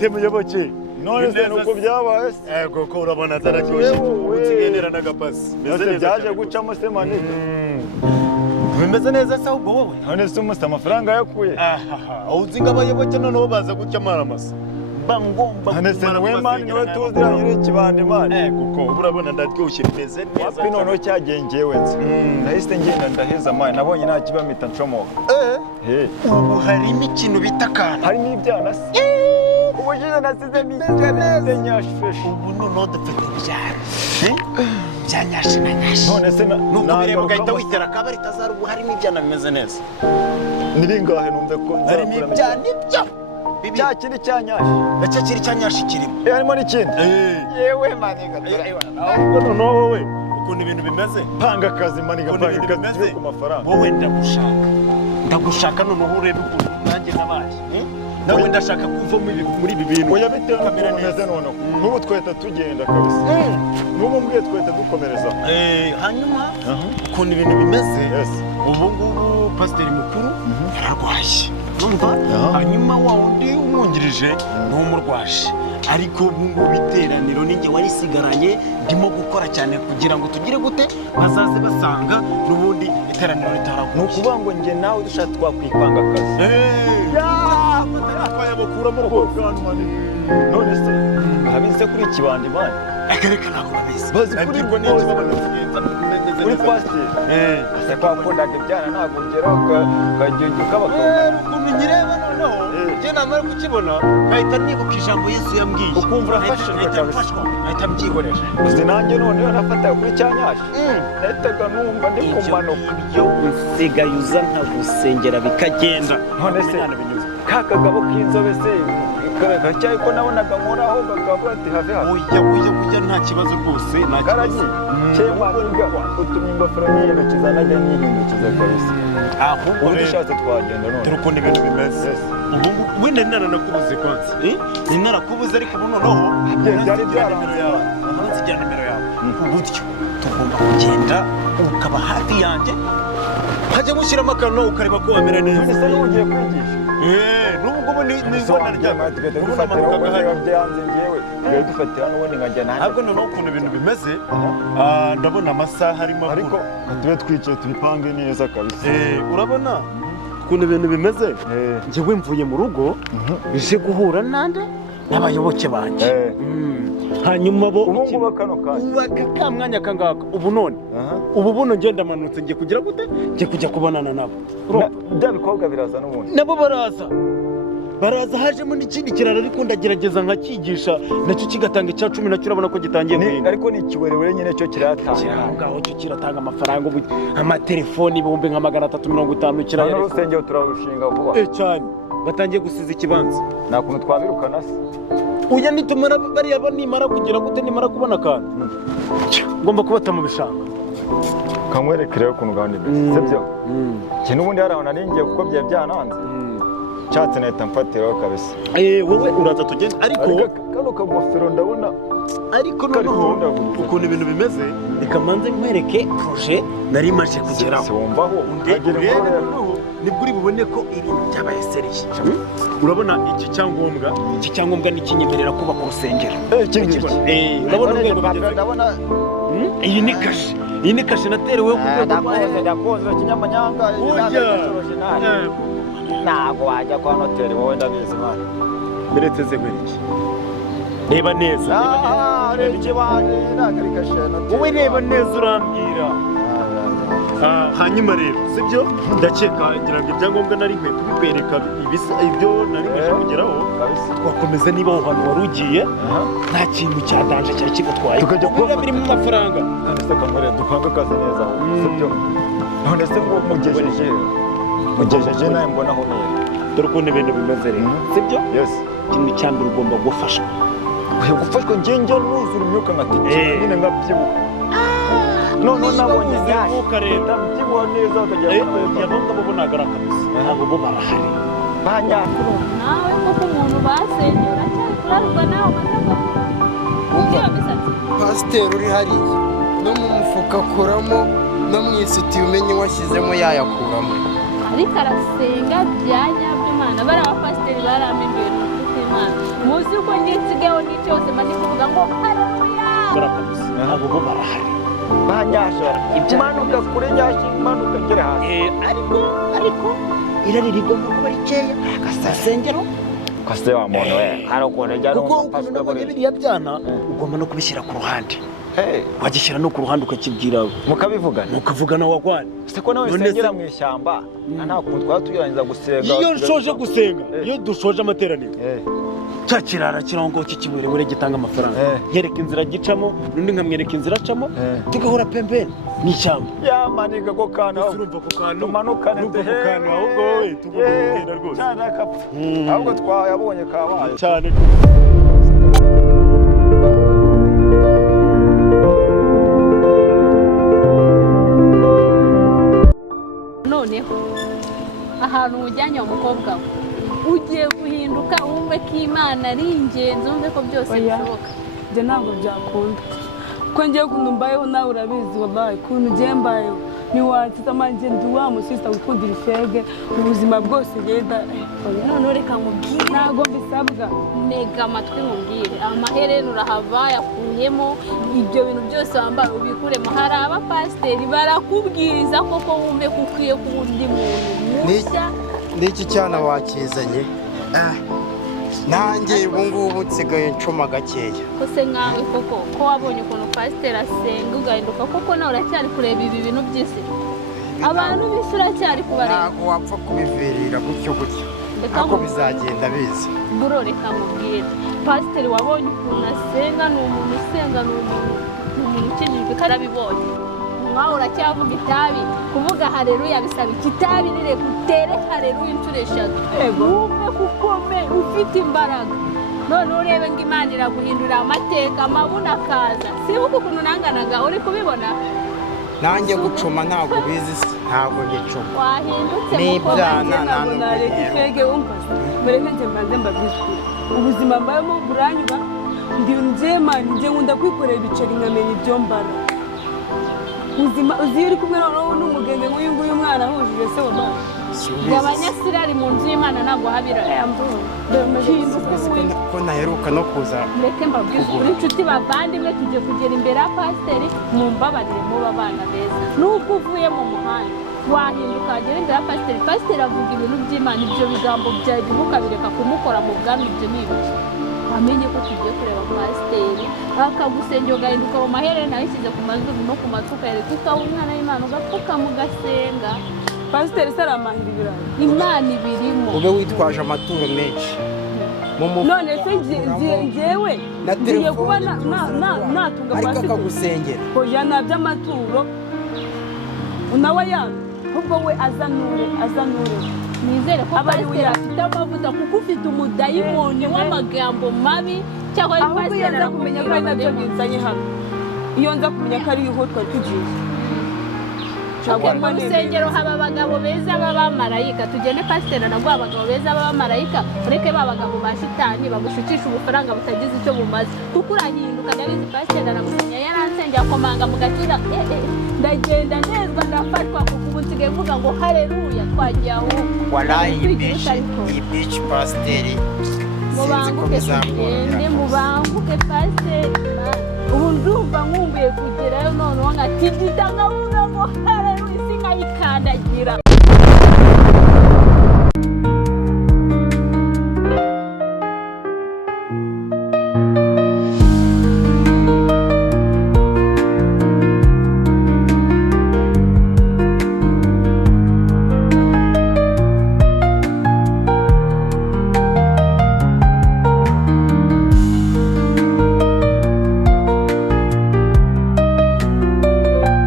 bite muyoboke none se nuko byabaye ego ko urabona ataracyoshe utsigendera n'agapasi mbese byaje gucamo se manike bimeze neza se ahubwo wowe none se umusa amafaranga yakuye uzi ngo abayoboke noneho baza guca amaramasa bangomba none se niwe mani niwe tuziranye n'ikibande mani kuko urabona ndaryoshye bimeze neza wapi noneho cyagengewe nzi nahise ngenda ndaheza mani nabonye nta kibamita ncomoka ubu harimo ikintu bita akantu harimo ibyana se ubushize nasizemo ibyana nyashi fresh ubu noneho dufite ibyaro bya nyashi na nyashi none se nuko bireba ugahita witera akabari tazara ubu harimo ibyana bimeze neza ni bingahe numve ko harimo ibyana ibyo cya kiri cya nyashi nacyo kiri cya nyashi kirimo harimo n'ikindi yewe mani ahubwo noneho wowe ukuntu ibintu bimeze panga akazi mani gapanga akazi ku mafaranga wowe ndagushaka noneho urebe ukuntu nanjye nabaye nawe ndashaka kuva muri ibi bintu oya bitewe n'uko bimeze noneho n'ubu twahita tugenda kabisa n'ubu mbwiye twahita dukomereza hanyuma ukuntu ibintu bimeze ubu ngubu pasiteri mukuru yararwaye numva hanyuma wa wundi umwungirije ni umurwaje ariko ubu ngubu iteraniro ninjye warisigaranye ndimo gukora cyane kugira ngo tugire gute bazaze basanga n'ubundi iteraniro ritaraguye ni ukuvuga ngo njye nawe dushaka twakwipanga akazi twayabakuramo rwose none se habize kuri ikibandi mani akareka ntabwo babizi bazi kuri ngo niyo kibabona tugenza kuri pasiteri ase twakundaga ibyana ntabwo ngeraho ukagenda ukabakaba ukuntu nyireba noneho njye namara kukibona nkahita nibuka ijambo Yesu yambwiye ukumva urafashijwe kabisa nkahita mbyihorera uzi nanjye noneho nafataga kuri cya nyashi nahitaga numva ndi kumanuka ibyo usigaye uza nkagusengera bikagenda none se ka kagabo k'inzobe se gacyaye ko nabonaga nkoraho bakavuga ati have have oya nta kibazo rwose karagiye cyemaniga utumye ingofero nihindukiza najya nihindukiza kabisa ahubwo ubu dushatse twagenda none dore ukuntu ibintu bimeze ubu wenda naranakubuze konsi ni narakubuze ariko ubu noneho byari byaranze yawe nzijya nimero yawe uburyo tugomba kugenda ukaba hafi yanjye hajya gushyiramo akantu ukareba ko wamera neza none se n'ugiye kwigisha n'ubwo ni izina ryawe dufatira aho byanze ngewe rero dufatira n'ubundi nkajya nanjye ntabwo noneho ukuntu ibintu bimeze ndabona amasaha arimo ariko tube twicaye tubipange neza kabisa urabona ukuntu ibintu bimeze njyewe mvuye mu rugo bije guhura nande n'abayoboke banjye hanyuma bo ubu ngubu kano ka mwanya kangaka ubu none ubu buno ngenda manutse ngiye kugira gute ngiye kujya kubonana nabo bya bikobwa biraza n'ubundi nabo baraza hajemo n'ikindi kiraro ariko ndagerageza nkakigisha nacyo kigatanga icya 10 nacyo urabona ko gitangiye guhinga ariko ni ikiwerewere nyine cyo kiratanga ngaho cyo kiratanga amafaranga amatelefoni ibihumbi nka 350 kiraro n'urusengero turarushinga vuba cyane batangiye gusiza ikibanza nta kuntu twabirukana se uya nitumara bariya nimara kugira gute nimara kubona akantu ngomba kubata mu bishanga kamwereke rero ukuntu gahunda imeze sibyo njye n'ubundi hari aho naringiye kuko byari byananze nshatse nahita mfatiraho kabisa wowe uraza tugenda ariko kano kagofero ndabona ariko noneho ukuntu ibintu bimeze reka manze nkwereke projet nari maje kugeraho wumvaho nibwo uri bubone ko ibintu byabaye seriye urabona iki cyangombwa ni kinyemerera kuba ku rusengero urabona urwego bigeze ndabona iyi ni kashe natereweho ku rwego ndakoze kinyamanyanga ntabwo wajya kwa noteri wowe ndabizi mwana beretse ze gweriki reba neza reba ikibandi ntabwo ari kashe noteri wowe reba neza urambwira hanyuma rero sibyo ndakeka ngira ngo ibyangombwa nari nkwiye kubikwereka ibyo nari nkwiye kugeraho twakomeza niba aho hantu wari ugiye nta kintu cyadanje cyari kigutwaye tukajya kuba birimo amafaranga none se kamere dupanga akazi neza aho sibyo none se ngo mugejeje nawe mbona aho neza dore ukuntu ibintu bimeze rero sibyo ikintu cya mbere ugomba gufashwa gufashwa njye nuzura imyuka nkatikira nyine nkabyibuha none nabonye nyamuka leta byibuha neza bakajya yabonga bo nagara kabisa ntabwo bo barahari banyakuru nawe koko umuntu basenyura cyane kurarwa nawe umva pasiteri uri hariya no mu mufuka akuramo no mu isutiye umenye washyizemo yayakuramo ariko arasenga bya nyabyo mana bari abapasiteri barambiwe y'Imana muzi uko ngitsigeho n'icyose mani kuvuga ngo haleluya barapamusa abo bo barahari banyasha imanuka kure nyashi imanuka ngera hasi ariko irari rigomba kuba rikeya agasasengero kase wa muntu we hari ukuntu njya kuko ukuntu biriya byana ugomba no kubishyira ku ruhande wagishyira no ku ruhande ukakibwira mukabivugana mukavugana wagwana se ko nawe sengera mu ishyamba nta kuntu twatugirangiza gusenga iyo nshoje gusenga iyo dushoje amateraniro cya kirara kirongo kikiburebure gitanga amafaranga nyereka inzira gicamo n'undi nkamwereka inzira acamo tugahora pembeni n'ishyamba yamaniga ko kana urumva ko kantu tumanukane ko kantu ahubwo wowe tugomba gutera rwose cyane akapfa ahubwo twayabonye kabaye cyane noneho ahantu ujyanye umukobwa we ugiye guhinduka wumve ko Imana ari ingenzi wumve ko byose bishoboka njye ntabwo byakunda kuko ngiye ukuntu mbayeho nawe urabizi wabaye ukuntu ngiye mbayeho ntiwansita manjye ndi wa musista wikundira ifege ubuzima bwose ngenda noneho reka nkubwire ntabwo mbisabwa ntega amatwi nkubwire amaherena urahava yakuyemo ibyo bintu byose wambaye ubikuremo hari abapasiteri barakubwiriza koko wumve ko ukwiye kuba undi muntu mushya n'iki cyana wakizanye nanjye ubu ngubu nsigaye ncuma gakeya kose nkawe koko ko wabonye ukuntu pasiteri asenga ugahinduka koko nawe uracyari kureba ibi bintu by'isi abantu b'isi uracyari kubareba ntabwo wapfa kubivirira gutyo ariko bizagenda biza buro reka mubwire pasiteri wabonye ukuntu asenga ni umuntu usenga ni umuntu ukijijwe karabibonye nkawe uracyavuga itabi kuvuga haleluya bisaba ikitabi rire gutere haleluya inshuro 3 wumve kukomeye ufite imbaraga none urebe ngo Imana iraguhindura amateka amabuna akaza sibuka ukuntu nanganaga uri kubibona nanjye gucuma ntabwo bizi ntabwo ngicuma wahindutse n'ibyana ntabwo nareka ifege wumva mbere nk'njye mbanze mbabwishyura ubuzima mbayemo buranyura ndi njemani njye nkunda kwikorera ibiceri nkamenya ibyo mbara ubuzima uzi uri kumwe n'umugenge nk'uyu nguyu umwana ahujije se wabaye abanyasirari mu nzu y'Imana ntabwo habira ko naheruka no kuza mureke mbabwize uri inshuti bavandimwe tugiye kugera imbere ya pasiteri mumbabarire muba abana beza nubwo uvuye mu muhanda wahinduka wagera imbere ya pasiteri avuga ibintu by'Imana ibyo bigambo byawe ntukabireka kumukora mu bwami ibyo ni ibiki wamenye ko tugiye kureba pasiteri akagusengera ugahinduka mu maherena yishyize ku mazuru no ku matwi ukareka ukaba umwana w'Imana ugapfukama ugasenga pasiteri se aramahira ibirayi Imana ibirimo ube witwaje amaturo menshi none se njyewe ngiye kuba natunga ariko akagusengera oya nta by'amaturo nawe yanga ahubwo we azanure nizere ko pasiteri afite amavuta kuko ufite umudayimoni w'amagambo mabi cyangwa ari ahubwo iyo nza kumenya ko ari nabyo binzanye hano iyo nza kumenya ko ari ho twari tugiye mu rusengero haba abagabo beza b'abamarayika tugende pasiteri anaguha abagabo beza b'abamarayika ureke ba bagabo ba shitani bagushukisha ubufaranga butagize icyo bumaze kuko urahinduka ndabizi pasiteri anagusenya yaransengera akomanga mu gakiza ndagenda nezwa ndafatwa kuko ubu nsigaye mvuga ngo haleluya twagiye aho warayi iyi bici pasiteri mubanguke tugende mubanguke pasiteri ubu ndumva nkumbuye kugerayo noneho nkatidida nkavuga ngo haleluya sinkayikandagira